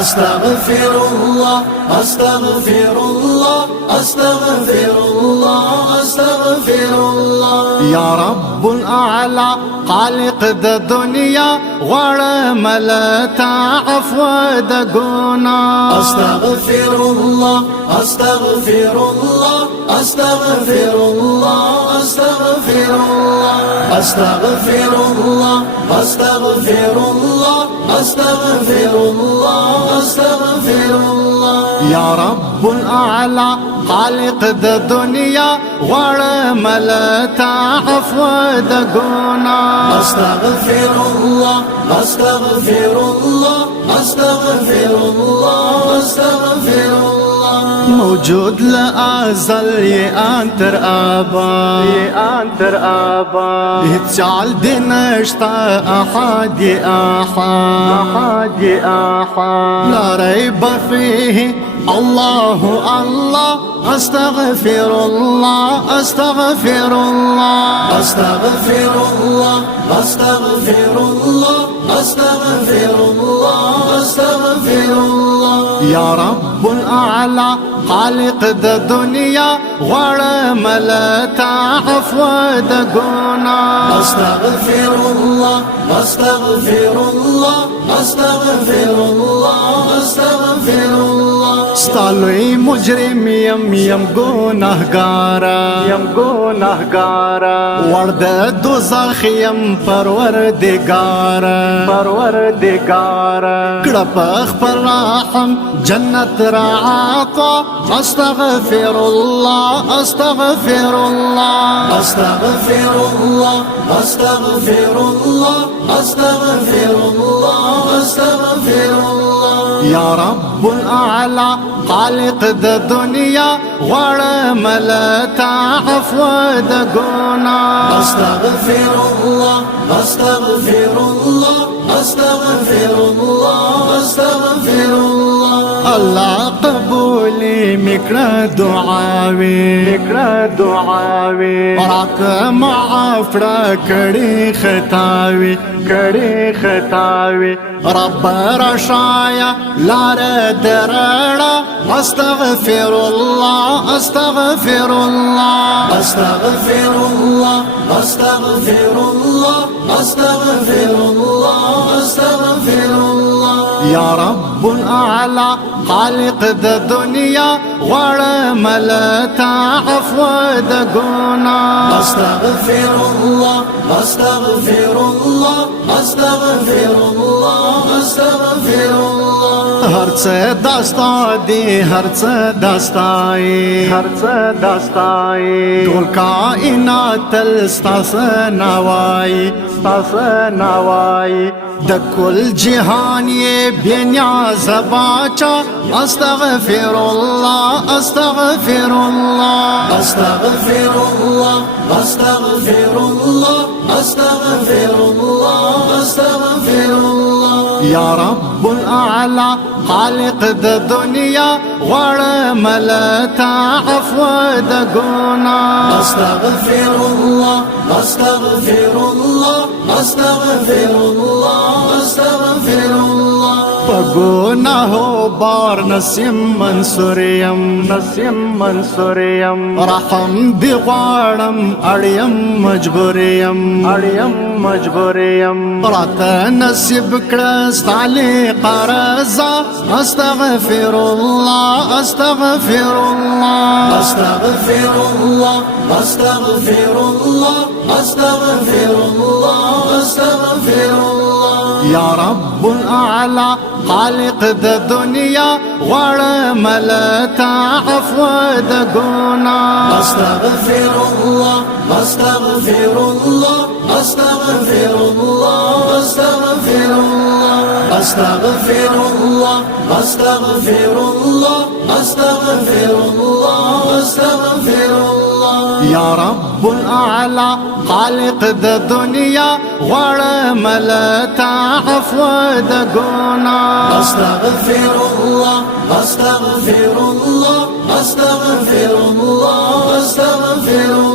أستغفر الله أستغفر الله أستغفر الله أستغفر الله. يا رب الأعلى خالق د دنيا ورملتا عفو د گناه. أستغفر الله أستغفر الله أستغفر الله أستغفر الله. أستغفر الله أستغفر الله أستغفر الله أستغفر الله. يا رب الأعلى خالق د دنيا ورملتا عفو د گناه. أستغفر الله أستغفر الله أستغفر الله أستغفر الله. موجود لأزل يأنتر آبا يأنتر آبا يتشعل دنشتا أحد أحد أحد لا ريب فيه الله الله. أستغفر الله أستغفر الله أستغفر الله أستغفر الله أستغفر الله أستغفر الله. يا رب الأعلى خالق د دنيا ورملتا عفو د گناه. أستغفر الله أستغفر الله أستغفر الله أستغفر الله. ستالوی مجرم یم گناهگارا یم گناهگارا ورد دوزخ یم پروردگارا پروردگارا کڑپخ پر رحم جنت راعطا. أستغفر الله أستغفر الله أستغفر الله أستغفر الله أستغفر الله أستغفر الله. يا رب الأعلى خالق د دنيا ورملتا عفو د گناه. أستغفر الله أستغفر الله أستغفر الله أستغفر الله. الله قبولي مكر دعاوي مكر دعاوي راك معافرة كري خطاوي كري خطاوي. رب رشايا لا ردرڑا. أستغفر الله أستغفر الله أستغفر الله أستغفر الله أستغفر الله أستغفر الله. يا رب الأعلى خالق د دنيا ورملتا عفو د گناه. أستغفر الله أستغفر الله أستغفر الله أستغفر الله. هرڅ داستا دی هرڅ داستای هرڅ داستای ټول کائنات الستاس نوای ستاس نوای د کل جهان یہ بے نیاز باچا. أستغفر الله أستغفر الله أستغفر الله أستغفر الله أستغفر الله أستغفر الله. يا رب الأعلى خالق د دنيا ورملتا عفو د گناه. أستغفر الله أستغفر الله أستغفر الله أستغفر الله. پگناہو بار نسیم منصوریم نسیم منصوریم رحم دی غواړم اړیم مجبوریم اړیم مجبوریم رات نصیب کړه ستاله قرضا. أستغفر الله أستغفر الله أستغفر الله أستغفر الله أستغفر الله أستغفر الله. يا رب الأعلى خالق د دنيا ورملتا عفو د گناه. أستغفر الله أستغفر الله أستغفر الله أستغفر الله. أستغفر الله أستغفر الله أستغفر الله أستغفر الله. يا رب الأعلى خالق د دنيا ورملتا عفو د گناه. أستغفر الله أستغفر الله أستغفر الله أستغفر الله.